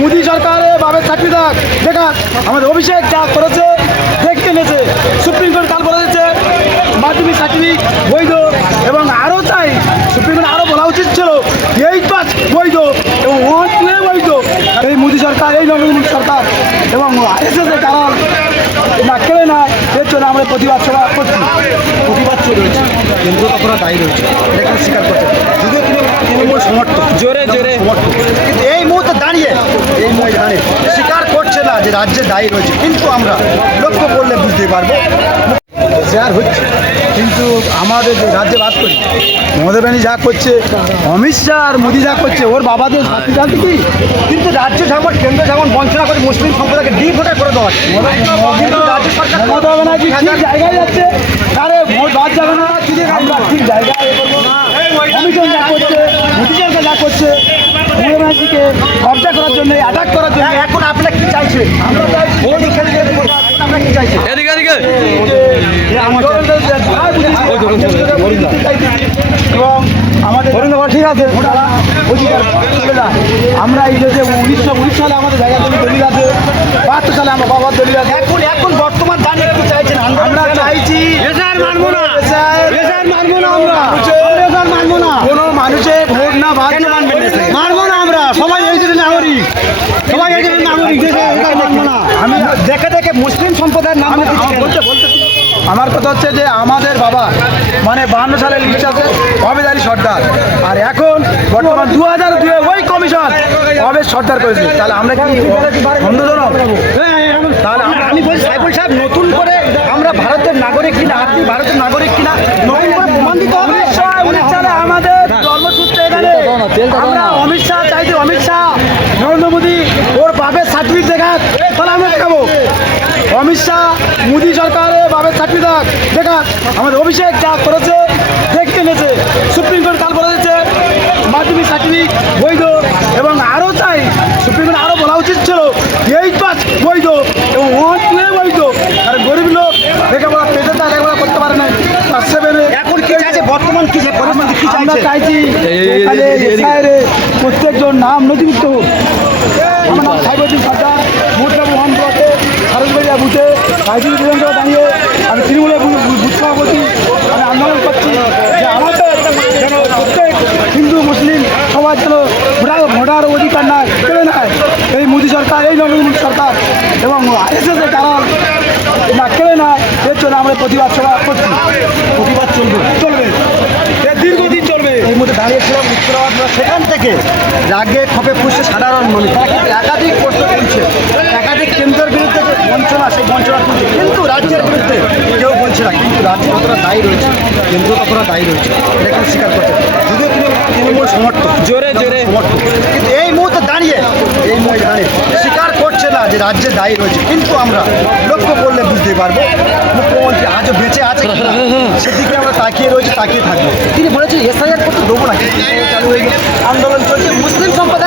মোদী সরকারের বাবের চাকরি দেখা আমাদের অভিষেক যা করেছে দেখতে এনেছে, সুপ্রিম কোর্ট কাল বলে দিচ্ছে মাধ্যমিক সার্টিফিকেট বৈধ এবং আরও চাই সুপ্রিম কোর্ট আরও বলা উচিত ছিল 8 পাস বৈধ এবং 1 2 বৈধ। এই মোদী সরকার, এই নরেন্দ্র মোদী সরকার এবং আরএসএসের কারণ না কেড়ে নেয়, এর জন্য আমরা প্রতিবাদ সভা করছি। প্রতিবাদ রয়েছে, কেন্দ্র তখনও দায়ী রয়েছে, এটা স্বীকার করছে যদিও তিনি তৃণমূল সমর্থক, জোরে সমর্থক, কিন্তু এই মুহূর্তে দাঁড়িয়ে স্বীকার করছে না যে রাজ্যে দায়ী রয়েছে। কিন্তু আমরা লক্ষ্য করলে বুঝতে পারবো শেয়ার হচ্ছে, কিন্তু আমাদের যে রাজ্যে বাস করি মমতা ব্যানার্জি যা করছে, অমিত শাহ আর মোদী যা করছে, ওর বাবাদের শাস্তি জানতে কি, কিন্তু রাজ্য যেমন কেন্দ্র যেমন বঞ্চনা করে মুসলিম সম্প্রদায়কে ডিভোটার করে দেওয়া হচ্ছে, কিন্তু রাজ্য সরকার মমতা ব্যানার্জি ঠিক জায়গায় যাচ্ছে, তারে ভোট বাদ যাবে না, আমরা ঠিক জায়গায় কমিশন যা করছে, মোদী সরকার যা করছে মমতা ব্যানার্জিকে কবজা করার জন্য, অ্যাটাক করার জন্য। এখন আপনারা কি চাইছেন? আমরা চাইছি আমরা কি চাইছি এদিকে এদিকে এবং আমাদের ঠিক আছে অধিকার চলে যায়। আমরা এই যে 1919 সালে আমাদের জায়গা দলিল আছে, 72 সালে আমার বাবার দলিল আছে। এখন বর্তমান দাঁড়িয়ে কি চাইছেন? আমরা চাইছি মানবো না, মানবো না, আমরা মানবো না, কোনো মানুষের ভোট না বাদ মানবো না। আমরা সবাই এই জন্য নাগরিক, সবাই এই জন্য নাগরিক, মানবো না। আমি দেখে দেখে মুসলিম সম্প্রদায়ের নাম আমার কথা হচ্ছে যে আমাদের বাবা মানে 52 সালের লিস্ট আছে অবেদ আলী সর্দার, আর এখন বর্তমান 2002 ওই কমিশন অবেদ সর্দার করেছে। তাহলে আমরা কি অন্ধজনক? তাহলে আমি বলছি সাইফুল সাহেব নতুন করে আমরা ভারতের নাগরিক কিনা, আপনি ভারতের নাগরিক কিনা নতুন করে প্রমাণ দিতে হবে। 1919 সালে আমাদের জন্মসূত্রে এখানে আমরা অমিত শাহ চাইছি, অমিত শাহ নরেন্দ্র মোদী ওর বাপের সার্টিফিকেট দেখাক, তাহলে আমরা দেখাবো। অমিত শাহ মোদী সরকারের বাবের সার্টিফিকেট দেখা আমাদের অভিষেক যা করেছে দেখতে এনেছে, সুপ্রিম কোর্ট কাল বলে দিচ্ছে মাধ্যমিক সার্টিফিকেট বৈধ এবং আরও চাই সুপ্রিম কোর্ট আরও বলা উচিত ছিল 8 পাস বৈধ এবং 1 2 বৈধ। কারণ গরিব লোক লেখাপড়া পেটের দায় লেখাপড়া করতে পারে না, ক্লাস 7-এ এখন কি চাইছে বর্তমান কি পরিস্থিতি কি আমরা চাইছে? চাইছি প্রত্যেকজন নাম নথিভুক্ত হোক। আমার নাম সাইবুদ্দিন সরকার, মুদ্রাবু হামপুরাতে সারসবাড়িয়া বুথে রাজনীতি বিধানসভা দাঁড়িয়ে আমি তৃণমূলের বুথ সভাপতি। আমি আন্দোলন করছি যে আমাদের যেন প্রত্যেক হিন্দু মুসলিম সবার যেন ভোটার অধিকার না কেড়ে নেয় এই মোদী সরকার, এই নরেন্দ্র মোদী সরকার এবং আরএসএসের কারণ না কেড়ে নেয়, এর জন্য আমরা প্রতিবাদ সভা করছি। প্রতিবাদ চলবে দীর্ঘদিন চলবে। এই মুহূর্তে দাঁড়িয়েছিলাম উত্তরাবাদ, সেখান থেকে রাগে ক্ষোভে ফুসছে সাধারণ মানুষ, তারা কিন্তু একাধিক প্রশ্ন তুলছে, একাধিক কেন্দ্রের বিরুদ্ধে যে বঞ্চনা, সেই বঞ্চনা তুলছে, কিন্তু রাজ্যের বিরুদ্ধে কেউ বলছে না। কিন্তু রাজ্য কতটা দায়ী রয়েছে, কেন্দ্র ততটা দায়ী রয়েছে, এটা কিন্তু স্বীকার করছে যদিও তিনি তৃণমূল সমর্থক, জোরে সমর্থক, কিন্তু এই মুহূর্তে দাঁড়িয়ে স্বীকার করছে না যে রাজ্যে দায়ী রয়েছে। কিন্তু আমরা লক্ষ্য করলে বুঝতে পারবো মুখ্যমন্ত্রী আজও বেঁচে আছে কিনা, সেদিকে আমরা তাকিয়ে রয়েছে, তাকিয়ে থাকবো। তিনি বলেছেন এসআইআর করতে দেবো না, কিন্তু চালু হয়ে গেছে, আন্দোলন চলছে, মুসলিম সম্প্রদায়